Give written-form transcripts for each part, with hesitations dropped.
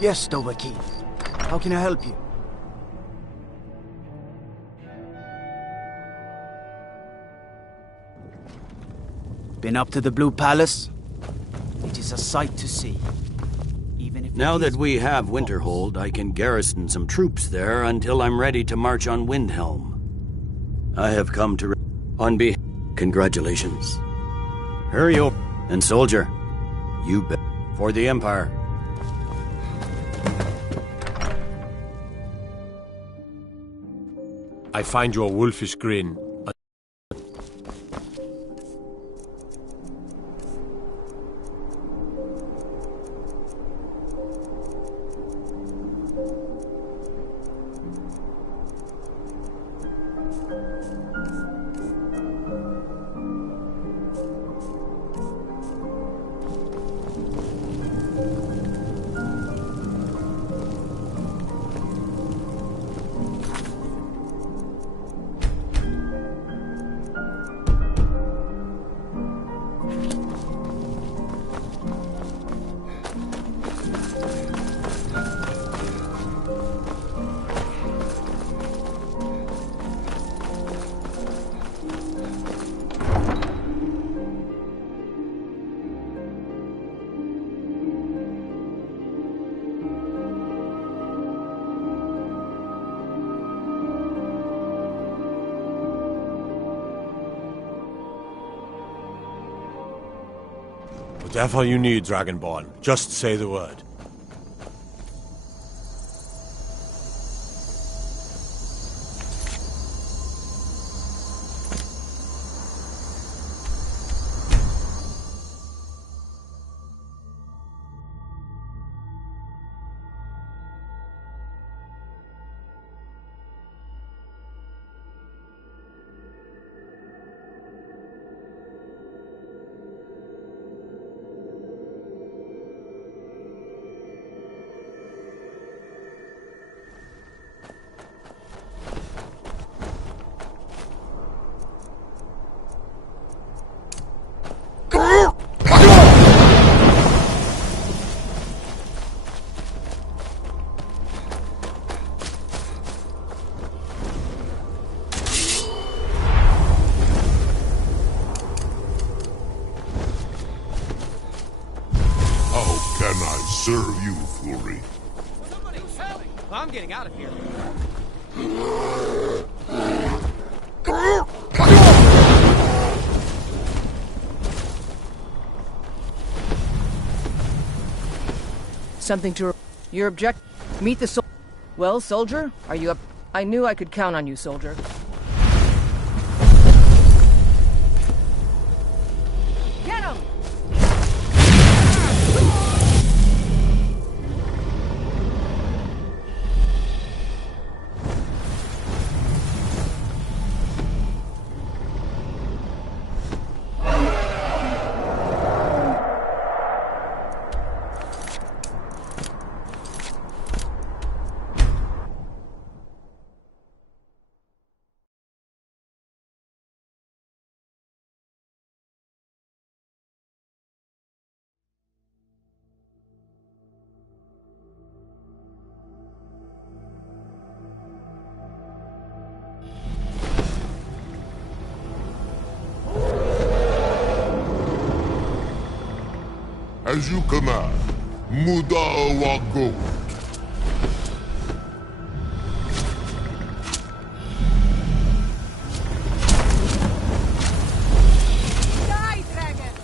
Yes, Dovahkiin. How can I help you? Been up to the Blue Palace? It is a sight to see. Even if Now that we have Winterhold, I can garrison some troops there until I'm ready to march on Windhelm. I have come to... on behalf... Congratulations. Hurry up. And soldier, you bet. For the Empire. I find your wolfish grin. Whatever you need, Dragonborn. Just say the word. Serve you, Flurry. I'm getting out of here. Something to... Your object... Meet the sol... Well, soldier? Are you up... I knew I could count on you, soldier. Get him! As you command, Mudawago. Die, dragon!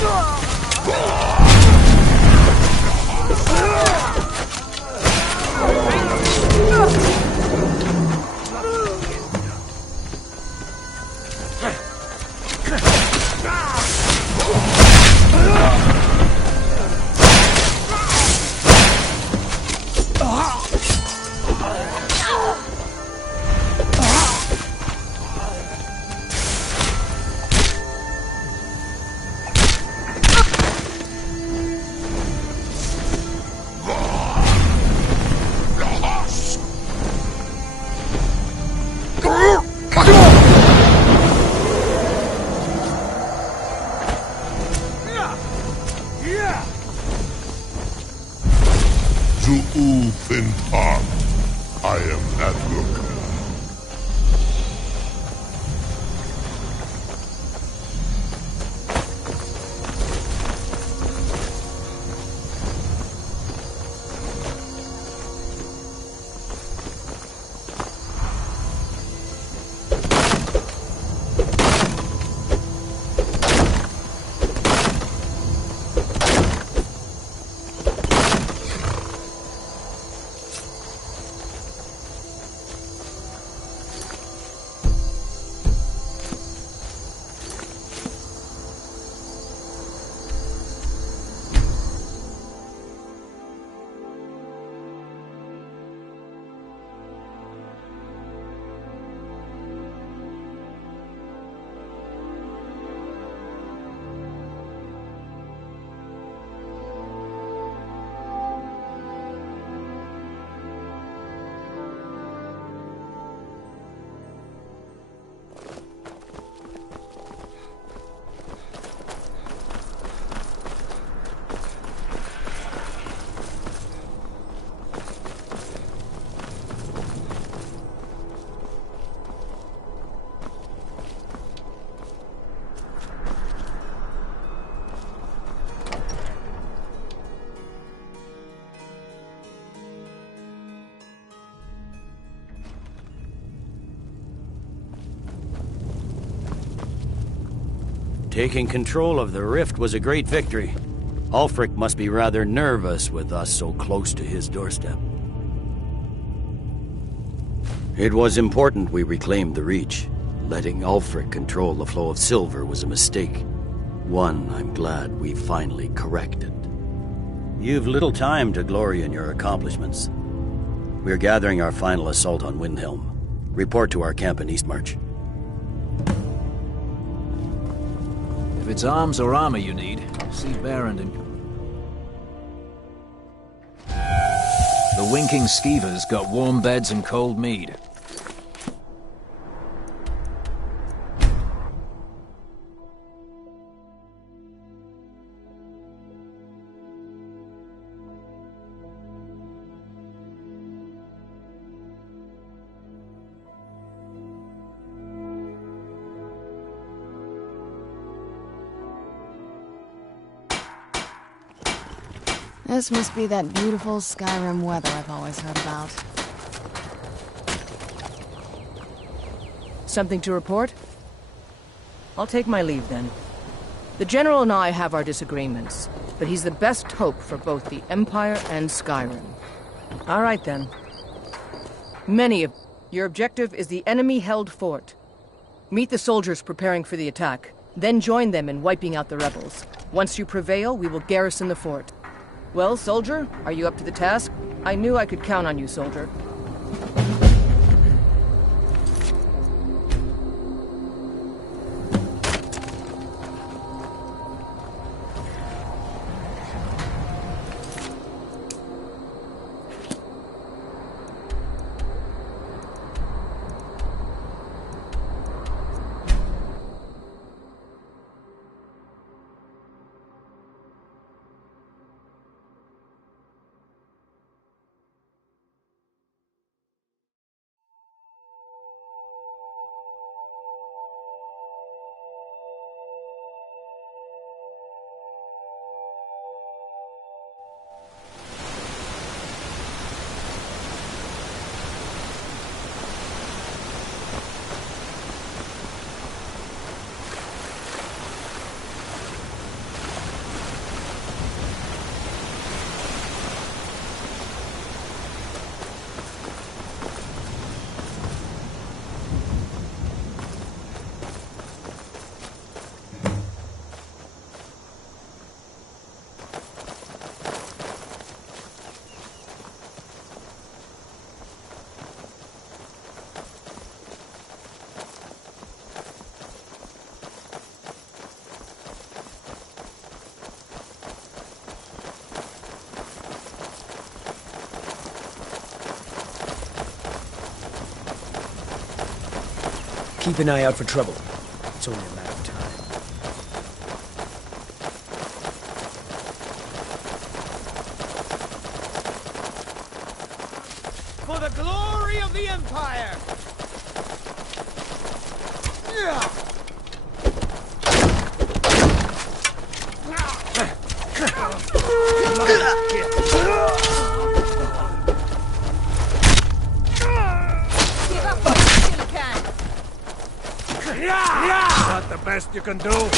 To Ulfin Park, I am at your command. Taking control of the rift was a great victory. Ulfric must be rather nervous with us so close to his doorstep. It was important we reclaimed the Reach. Letting Ulfric control the flow of silver was a mistake. One I'm glad we finally corrected. You've little time to glory in your accomplishments. We're gathering our final assault on Windhelm. Report to our camp in Eastmarch. If it's arms or armor you need, see Berend and... The Winking Skeevers got warm beds and cold mead. This must be that beautiful Skyrim weather I've always heard about. Something to report? I'll take my leave then. The General and I have our disagreements, but he's the best hope for both the Empire and Skyrim. All right then. Your objective is the enemy-held fort. Meet the soldiers preparing for the attack, then join them in wiping out the rebels. Once you prevail, we will garrison the fort. Well, soldier, are you up to the task? I knew I could count on you, soldier. Keep an eye out for trouble. It's only a matter of time. For the glory of the Empire! Give up what you still can! Not the best you can do.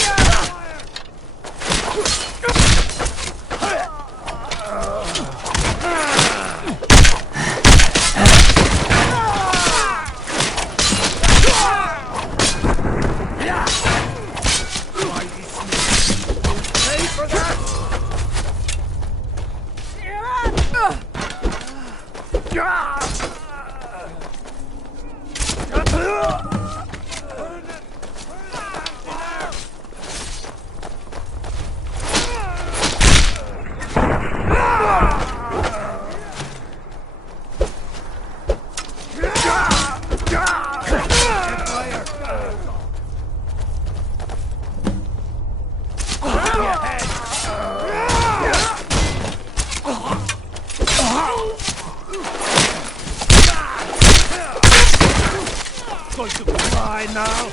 Going to fly now,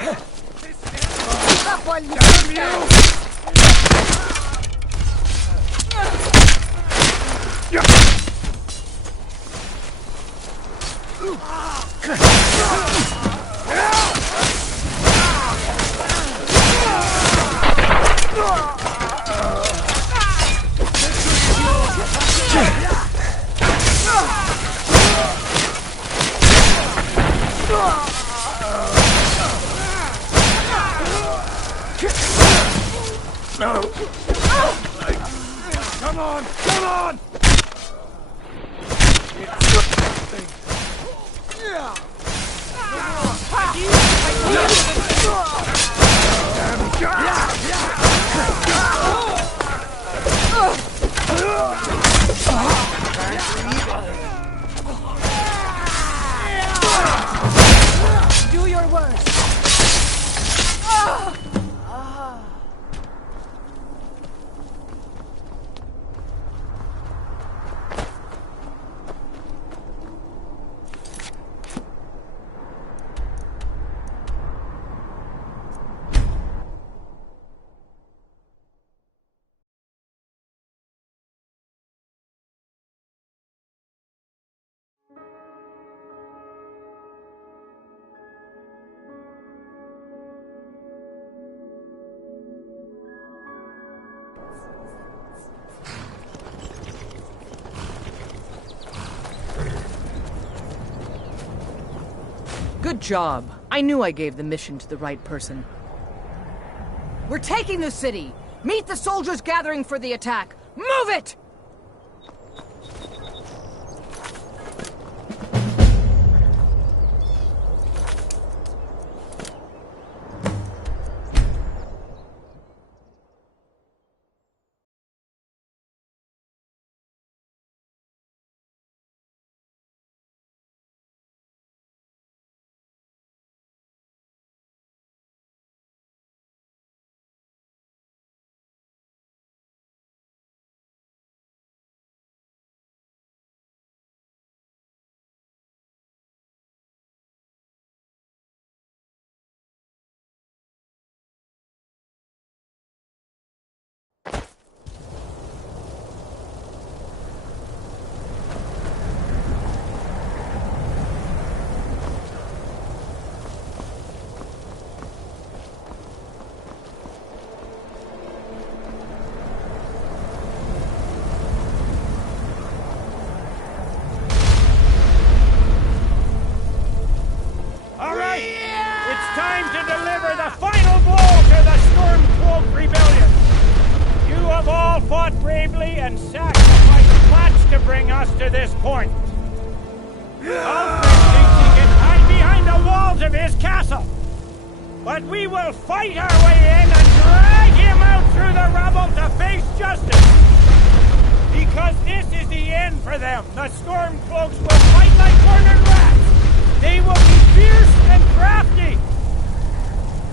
Give up while you still can! Come on! Come on! Do your worst! Good job. I knew I gave the mission to the right person. We're taking the city! Meet the soldiers gathering for the attack! Move it! and sacrificed plots to bring us to this point. Alfred thinks he can hide behind the walls of his castle. But we will fight our way in and drag him out through the rubble to face justice. Because this is the end for them. The Stormcloaks will fight like cornered rats. They will be fierce and crafty.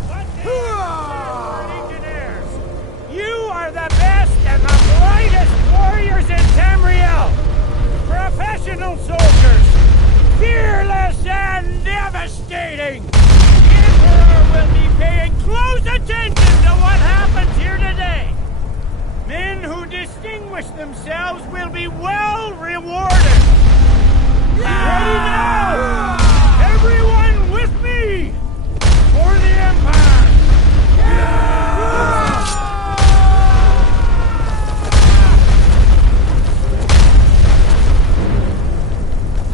But they are legionnaires. You are the best and the brightest warriors in Tamriel. Professional soldiers, fearless and devastating. The Emperor will be paying close attention to what happens here today. Men who distinguish themselves will be well rewarded. Ready now! Everyone with me! For the Empire!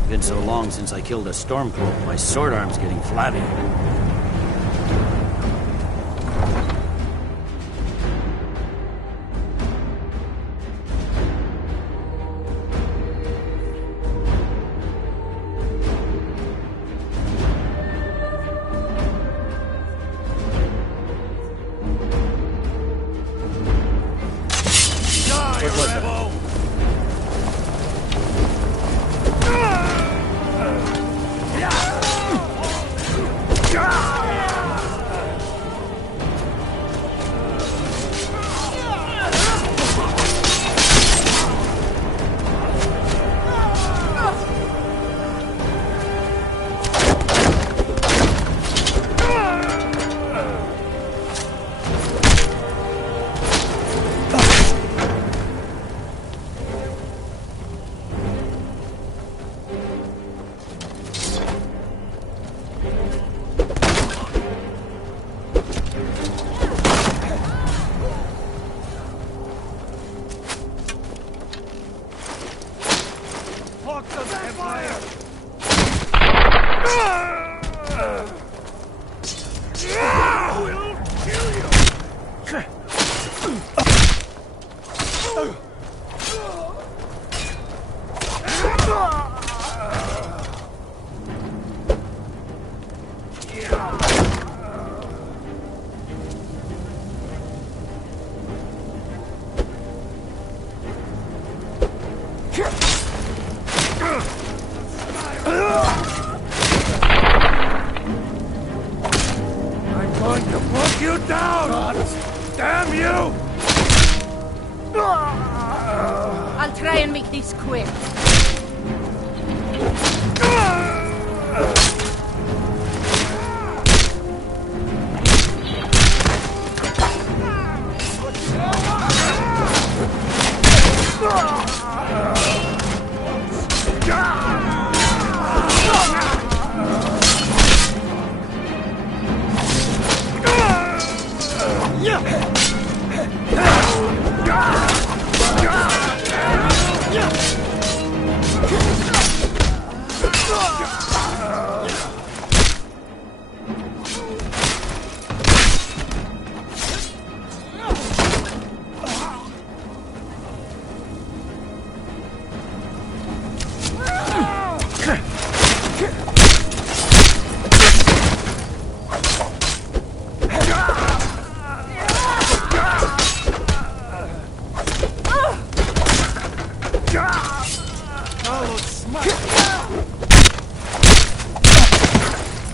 Been so long since I killed a Stormcloak, my sword arm's getting flabby. I'll try and make this quick.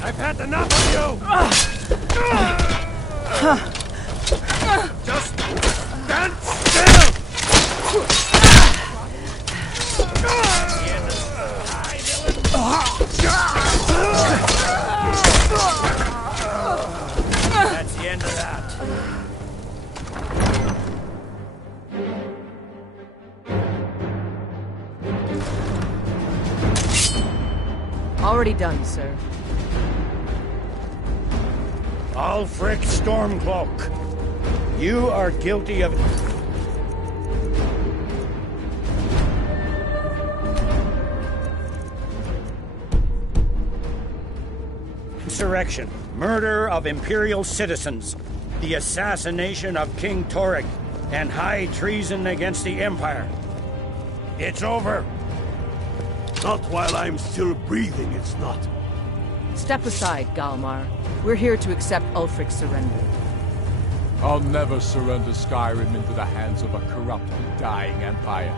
I've had enough of you! Just stand still! That's the end of that. Already done, sir. Ulfric Stormcloak, you are guilty of insurrection, murder of Imperial citizens, the assassination of King Torygg, and high treason against the Empire. It's over. Not while I'm still breathing, it's not. Step aside, Galmar. We're here to accept Ulfric's surrender. I'll never surrender Skyrim into the hands of a corrupt and dying empire.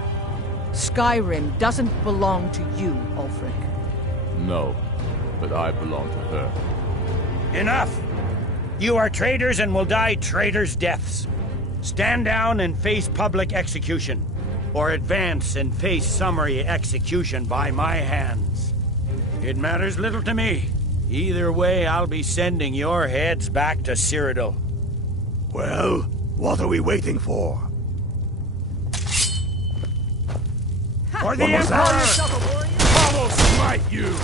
Skyrim doesn't belong to you, Ulfric. No. but I belong to her. Enough! You are traitors and will die traitors' deaths. Stand down and face public execution, or advance and face summary execution by my hands. It matters little to me. Either way, I'll be sending your heads back to Cyrodiil. Well, what are we waiting for? For the What was Emperor! that? I will smite you!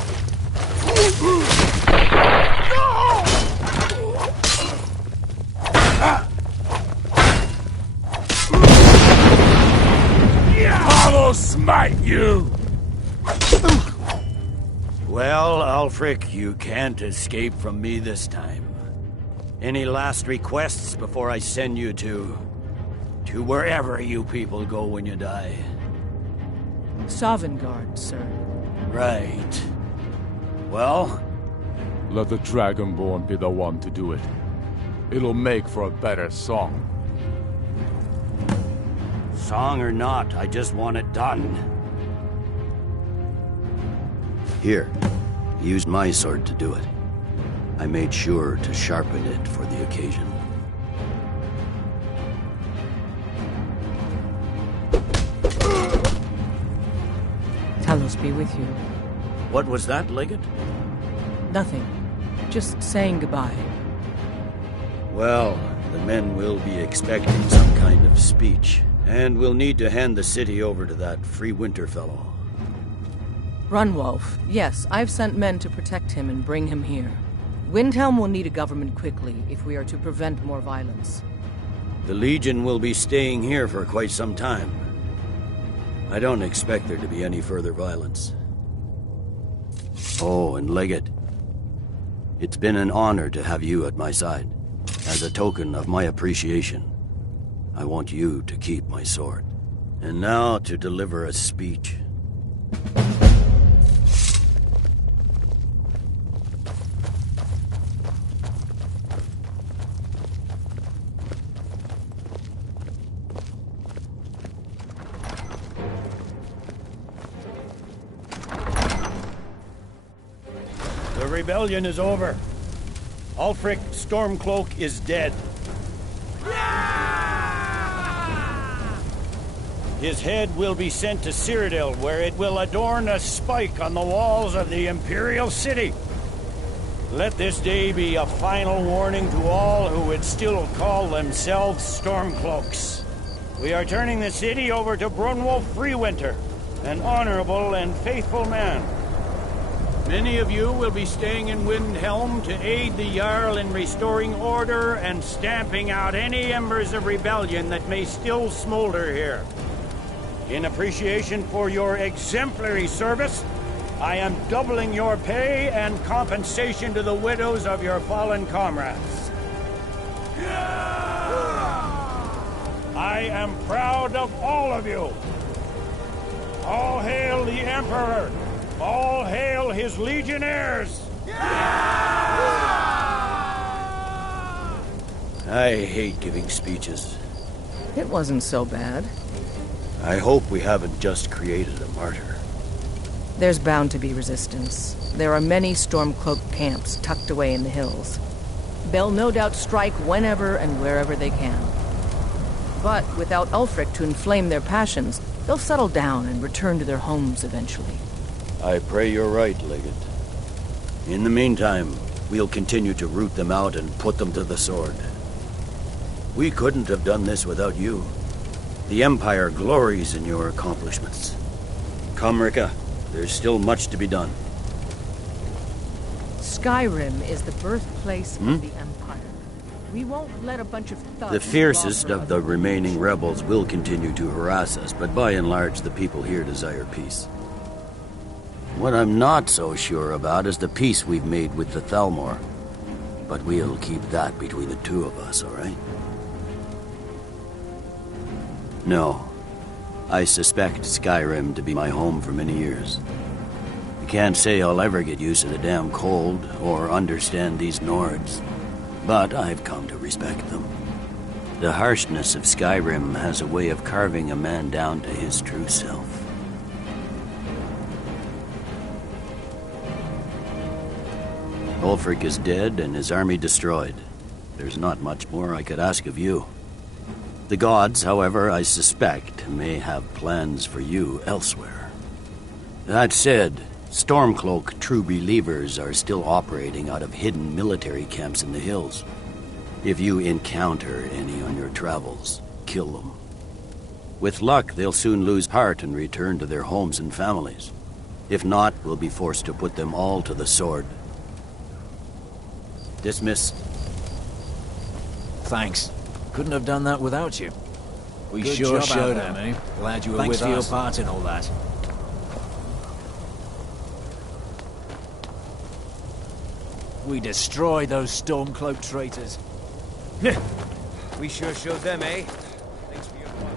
I will smite you! Well, Ulfric, you can't escape from me this time. Any last requests before I send you to wherever you people go when you die? Sovngarde, sir. Right. Well? Let the Dragonborn be the one to do it. It'll make for a better song. Song or not, I just want it done. Here, use my sword to do it. I made sure to sharpen it for the occasion. Talos be with you. What was that, Legate? Nothing. Just saying goodbye. Well, the men will be expecting some kind of speech, and we'll need to hand the city over to that Free Winter fellow. Runwolf. Yes, I've sent men to protect him and bring him here. Windhelm will need a government quickly if we are to prevent more violence. The Legion will be staying here for quite some time. I don't expect there to be any further violence. Oh, and Legate, it's been an honor to have you at my side. As a token of my appreciation, I want you to keep my sword. And now to deliver a speech. The rebellion is over. Ulfric Stormcloak is dead. His head will be sent to Cyrodiil, where it will adorn a spike on the walls of the Imperial City. Let this day be a final warning to all who would still call themselves Stormcloaks. We are turning the city over to Brunwolf Freewinter, an honorable and faithful man. Many of you will be staying in Windhelm to aid the Jarl in restoring order and stamping out any embers of rebellion that may still smolder here. In appreciation for your exemplary service, I am doubling your pay and compensation to the widows of your fallen comrades. I am proud of all of you. All hail the Emperor! All hail his legionnaires! I hate giving speeches. It wasn't so bad. I hope we haven't just created a martyr. There's bound to be resistance. There are many Stormcloak camps tucked away in the hills. They'll no doubt strike whenever and wherever they can. But without Ulfric to inflame their passions, they'll settle down and return to their homes eventually. I pray you're right, Legate. In the meantime, we'll continue to root them out and put them to the sword. We couldn't have done this without you. The Empire glories in your accomplishments. Come, Rikke. There's still much to be done. Skyrim is the birthplace of the Empire. We won't let a bunch of thugs... The fiercest of the remaining rebels will continue to harass us, but by and large, the people here desire peace. What I'm not so sure about is the peace we've made with the Thalmor. But we'll keep that between the two of us, all right? No. I suspect Skyrim to be my home for many years. I can't say I'll ever get used to the damn cold or understand these Nords, but I've come to respect them. The harshness of Skyrim has a way of carving a man down to his true self. Ulfric is dead and his army destroyed. There's not much more I could ask of you. The gods, however, I suspect, may have plans for you elsewhere. That said, Stormcloak true believers are still operating out of hidden military camps in the hills. If you encounter any on your travels, kill them. With luck, they'll soon lose heart and return to their homes and families. If not, we'll be forced to put them all to the sword. Dismissed. Thanks. Couldn't have done that without you. We Good sure job showed out him, there. eh? Glad you were Thanks with for us. your part in all that. We destroy those Stormcloak traitors. We sure showed them, eh? Thanks for your part.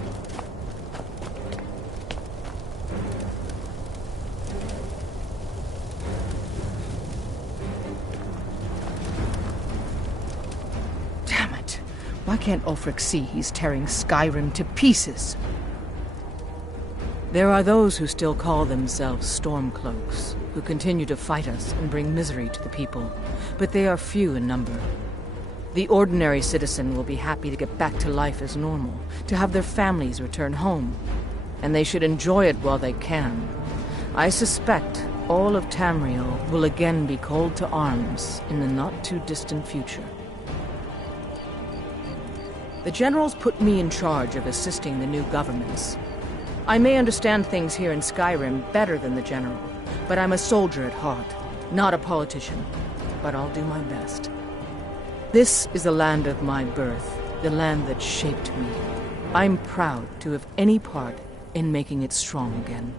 Damn it! Why can't Ulfric see he's tearing Skyrim to pieces? There are those who still call themselves Stormcloaks, who continue to fight us and bring misery to the people, but they are few in number. The ordinary citizen will be happy to get back to life as normal, to have their families return home, and they should enjoy it while they can. I suspect all of Tamriel will again be called to arms in the not-too-distant future. The generals put me in charge of assisting the new governments. I may understand things here in Skyrim better than the general, but I'm a soldier at heart, not a politician. But I'll do my best. This is the land of my birth, the land that shaped me. I'm proud to have any part in making it strong again.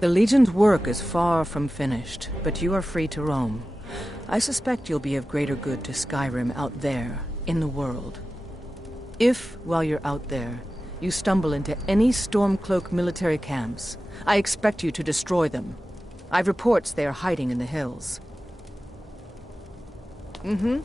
The Legion's work is far from finished, but you are free to roam. I suspect you'll be of greater good to Skyrim out there, in the world. If, while you're out there, you stumble into any Stormcloak military camps, I expect you to destroy them. I've reports they are hiding in the hills. Mm-hmm.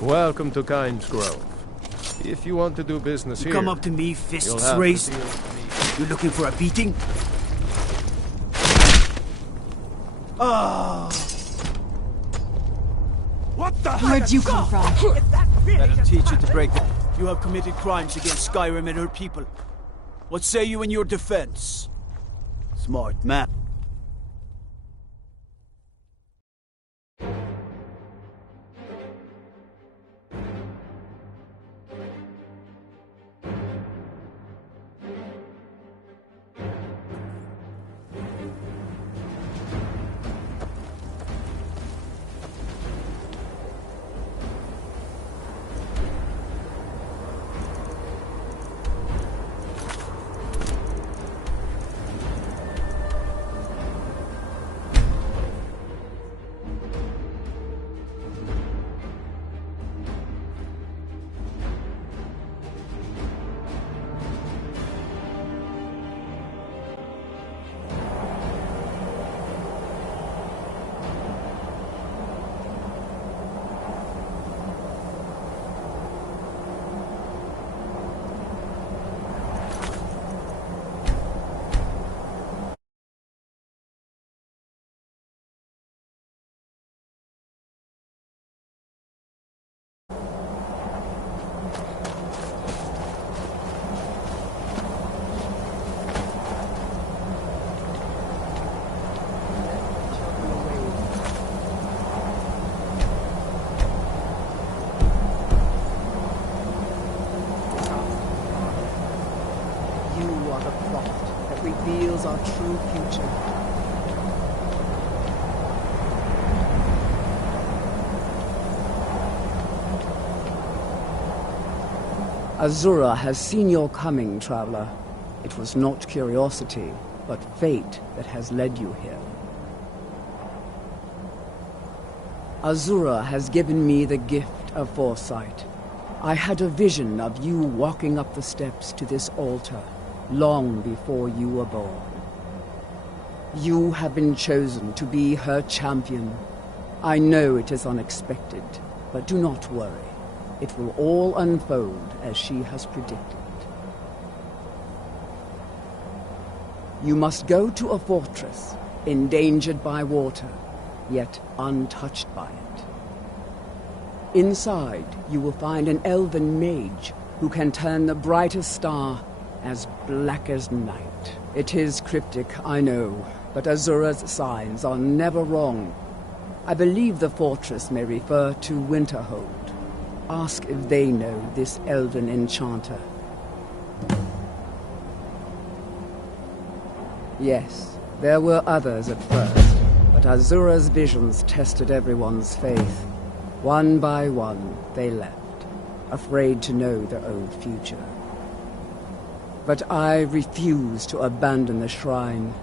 Welcome to Kynes Grove. If you want to do business You here... come up to me, fists raised. You looking for a beating? Oh! What the Where'd you come from? That'll teach you to break the... You have committed crimes against Skyrim and her people. What say you in your defense? Smart man. are the prophet that reveals our true future. Azura has seen your coming, traveler. It was not curiosity, but fate that has led you here. Azura has given me the gift of foresight. I had a vision of you walking up the steps to this altar, long before you were born. You have been chosen to be her champion. I know it is unexpected, but do not worry. It will all unfold as she has predicted. You must go to a fortress, endangered by water, yet untouched by it. Inside, you will find an elven mage who can turn the brightest star as black as night. It is cryptic, I know, but Azura's signs are never wrong. I believe the fortress may refer to Winterhold. Ask if they know this elven enchanter. Yes, there were others at first, but Azura's visions tested everyone's faith. One by one, they left, afraid to know their own future. But I refuse to abandon the shrine.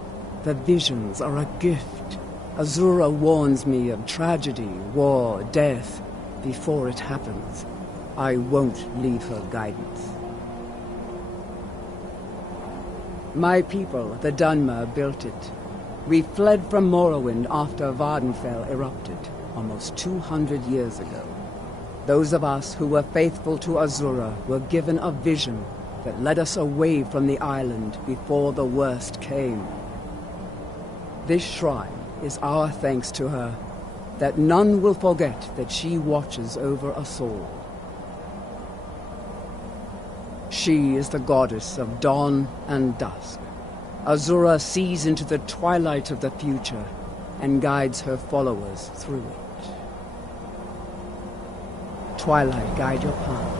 The visions are a gift. Azura warns me of tragedy, war, death. Before it happens, I won't leave her guidance. My people, the Dunmer, built it. We fled from Morrowind after Vvardenfell erupted, almost 200 years ago. Those of us who were faithful to Azura were given a vision that led us away from the island before the worst came. This shrine is our thanks to her, that none will forget that she watches over us all. She is the goddess of dawn and dusk. Azura sees into the twilight of the future and guides her followers through it. Twilight, guide your path.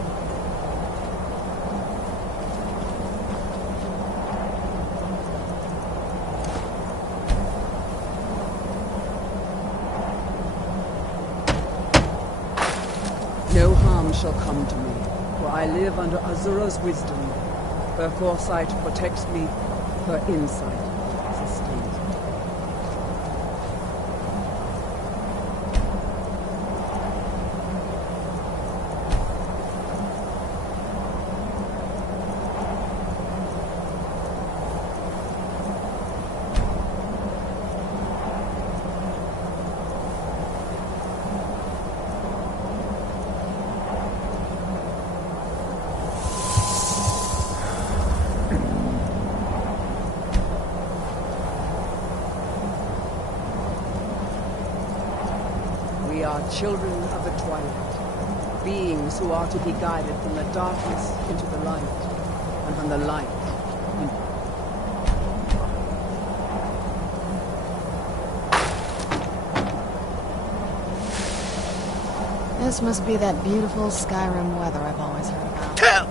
No harm shall come to me, for I live under Azura's wisdom. Her foresight protects me, her insight sustains me. We are children of the twilight, beings who are to be guided from the darkness into the light, and from the light into... This must be that beautiful Skyrim weather I've always heard about.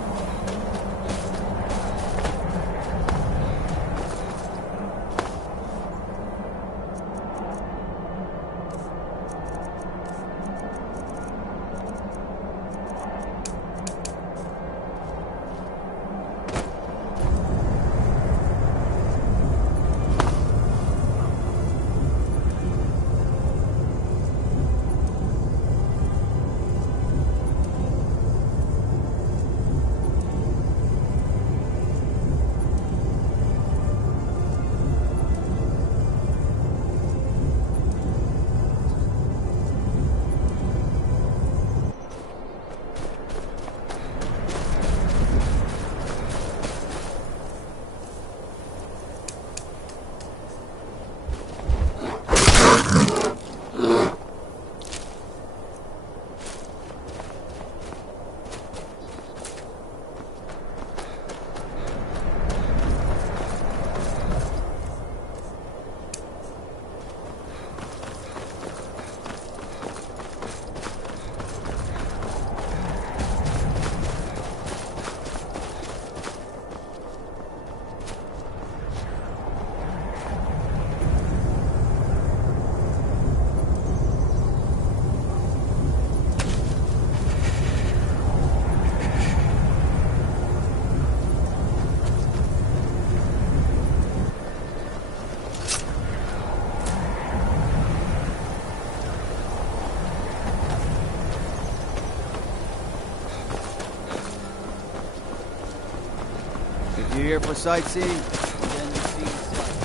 You here for sightseeing? Then you see the sights.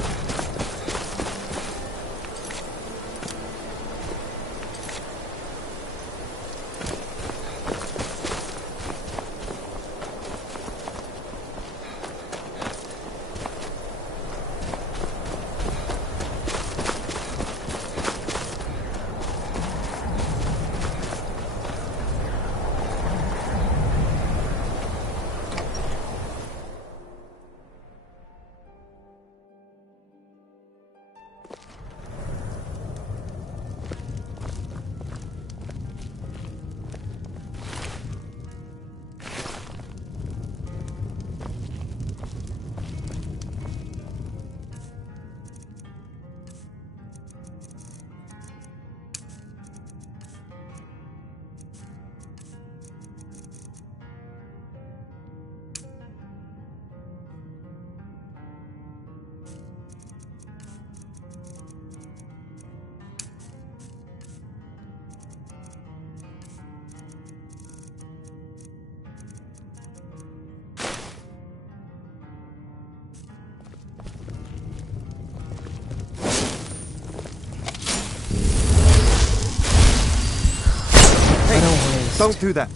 Don't do that.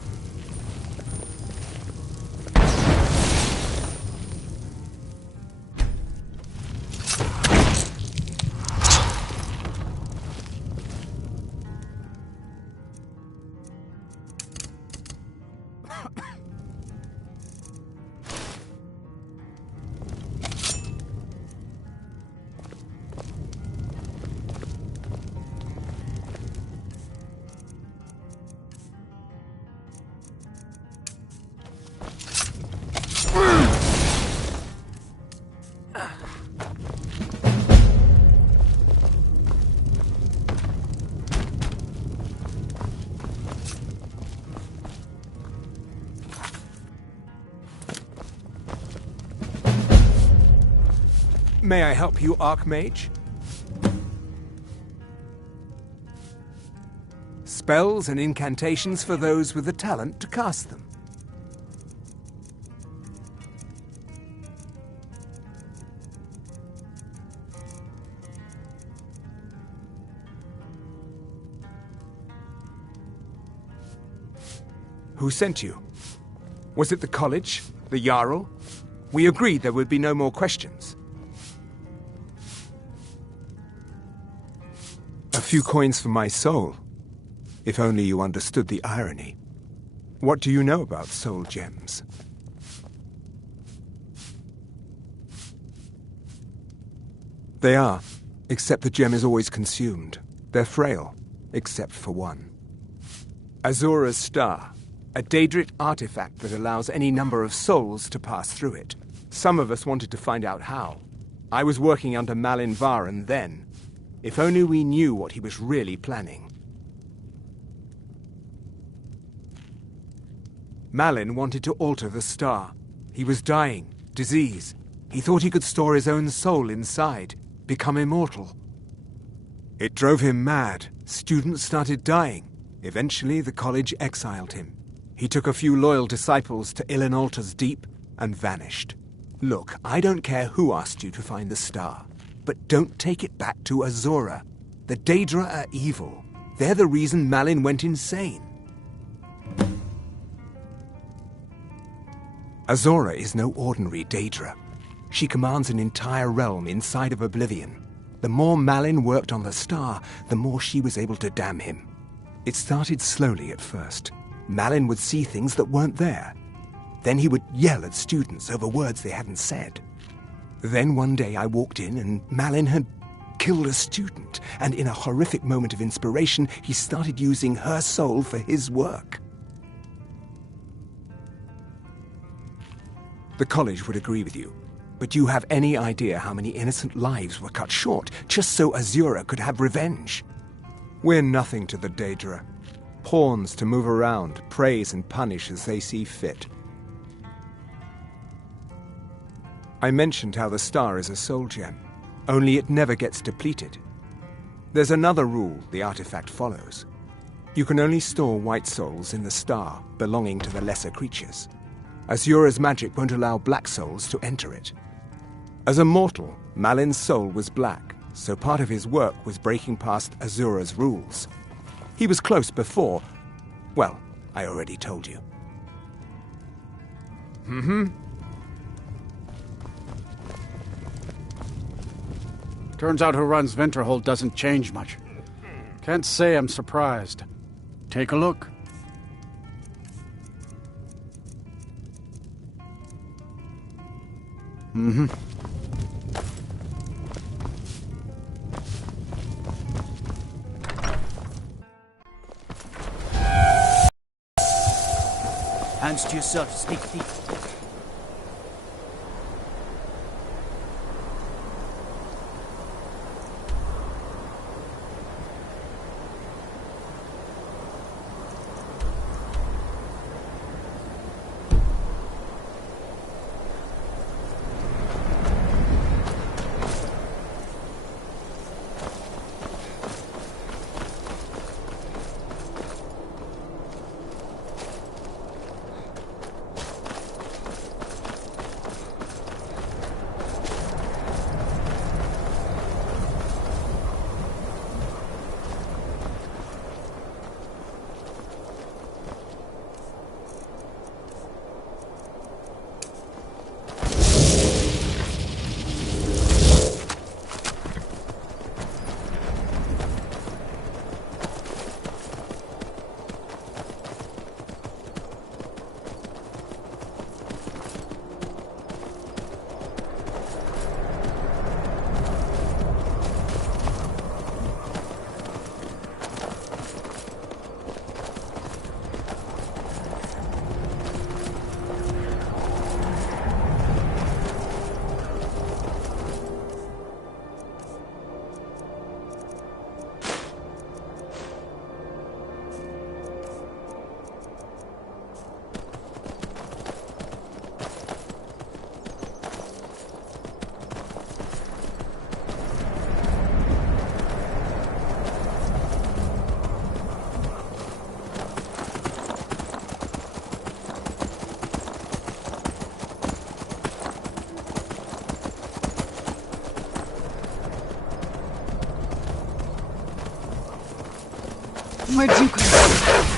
May I help you, Archmage? Spells and incantations for those with the talent to cast them. Who sent you? Was it the college? The Jarl? We agreed there would be no more questions. A few coins for my soul. If only you understood the irony. What do you know about soul gems? They are, except the gem is always consumed. They're frail, except for one. Azura's Star, a Daedric artifact that allows any number of souls to pass through it. Some of us wanted to find out how. I was working under Malyn Varen then. If only we knew what he was really planning. Malyn wanted to alter the star. He was dying, disease. He thought he could store his own soul inside, become immortal. It drove him mad. Students started dying. Eventually, the college exiled him. He took a few loyal disciples to Ilinalta's Deep and vanished. Look, I don't care who asked you to find the star, but don't take it back to Azura. The Daedra are evil. They're the reason Malyn went insane. Azura is no ordinary Daedra. She commands an entire realm inside of Oblivion. The more Malyn worked on the star, the more she was able to damn him. It started slowly at first. Malyn would see things that weren't there. Then he would yell at students over words they hadn't said. Then one day I walked in and Malyn had killed a student, and in a horrific moment of inspiration, he started using her soul for his work. The college would agree with you, but do you have any idea how many innocent lives were cut short just so Azura could have revenge? We're nothing to the Daedra. Pawns to move around, praise and punish as they see fit. I mentioned how the star is a soul gem, only it never gets depleted. There's another rule the artifact follows. You can only store white souls in the star belonging to the lesser creatures. Azura's magic won't allow black souls to enter it. As a mortal, Malin's soul was black, so part of his work was breaking past Azura's rules. He was close before. Well, I already told you. Turns out who runs Venterhold doesn't change much. Can't say I'm surprised. Take a look. Hands to yourself, sneak thief. Where'd you come from?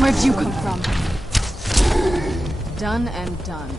Where'd you come from? Done and done.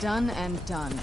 Done and done.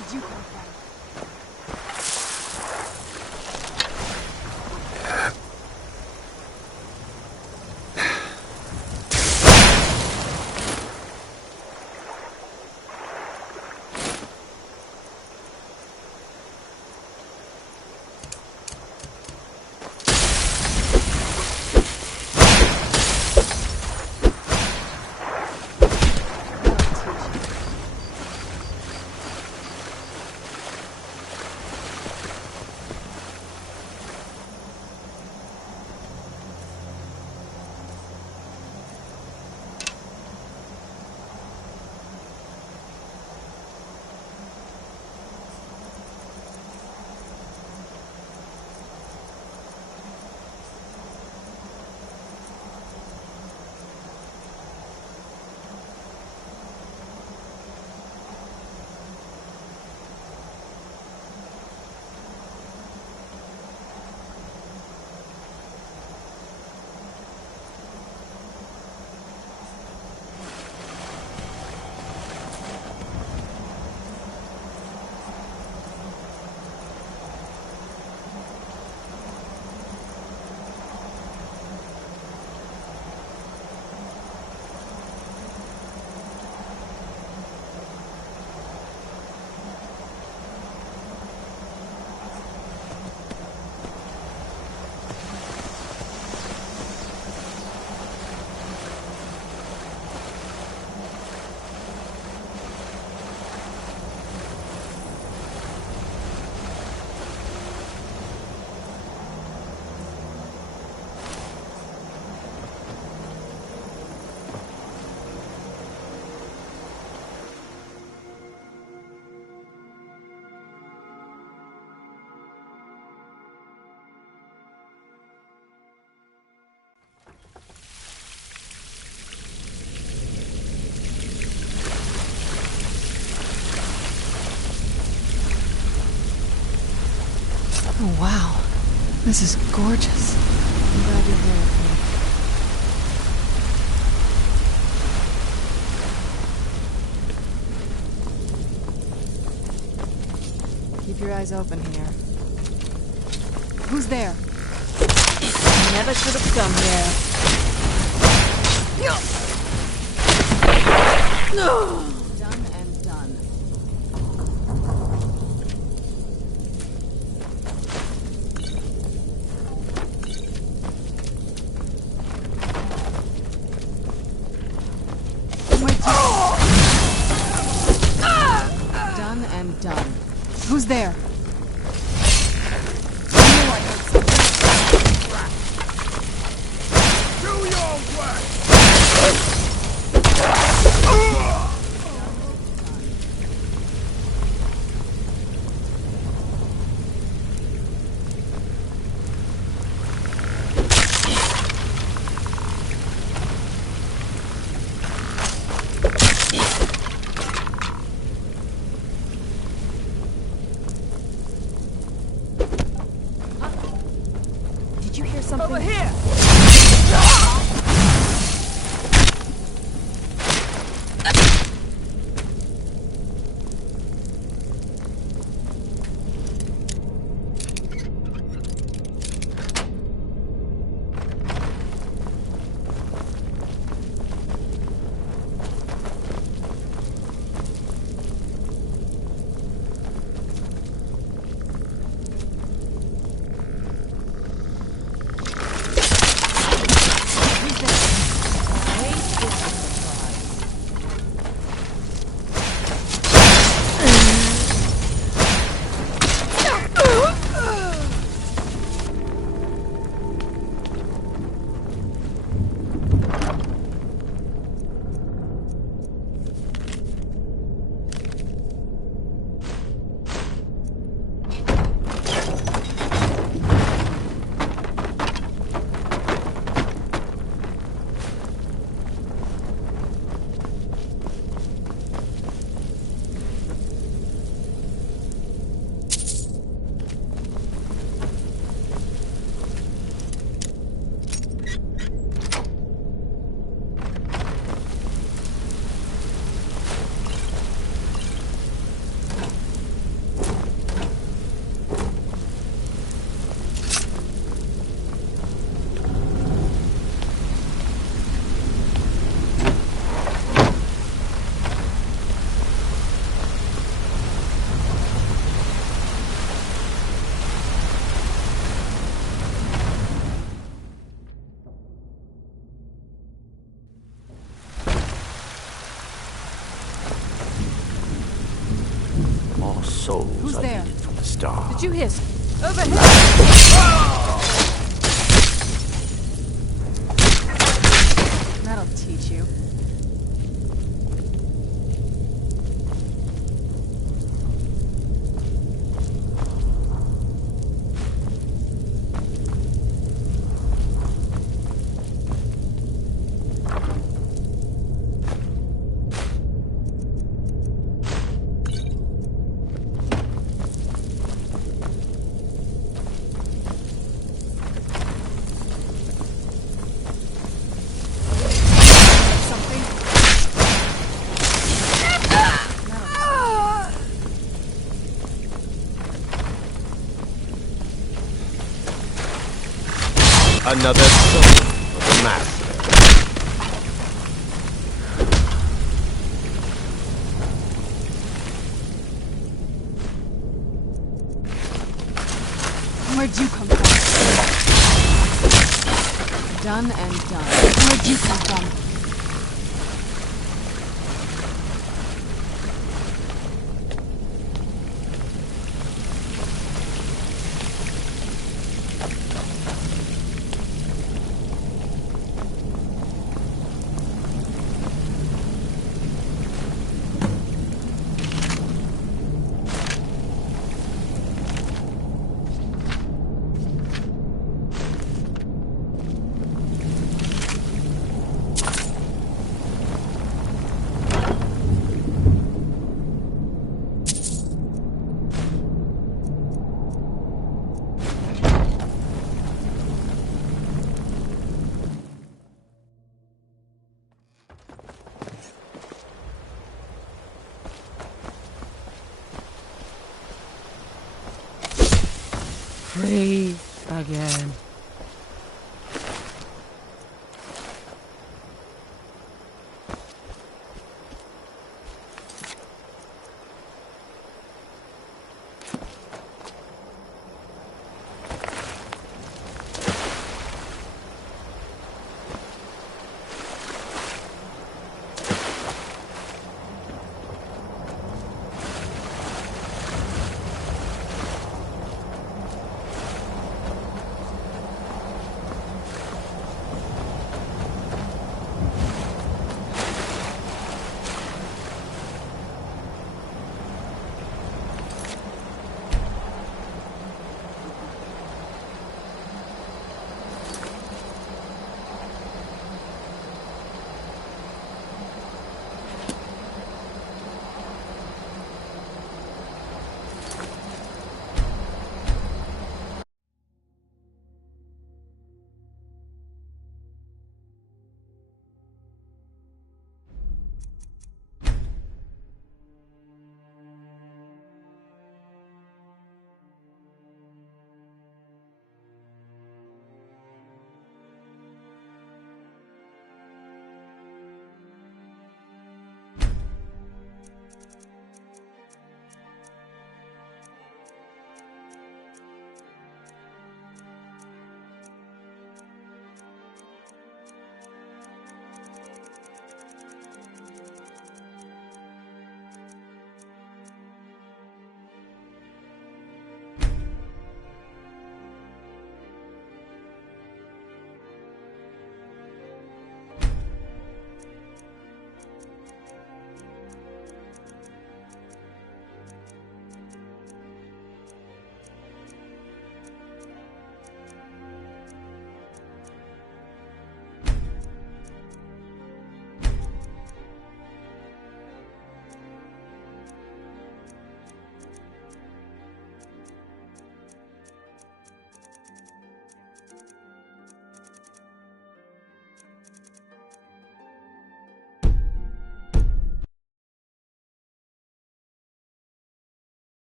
Where'd you come from? Oh, wow. This is gorgeous. I'm glad you're here with me. Keep your eyes open here. Who's there? Never should have come here. No! Done and done. Done and done. Who's there? More souls Who's are there? needed from the star. Did you hear? Overhead! That'll teach you. Another soul of the master. Where'd you come from? Done and done. Where'd you come from? Free again.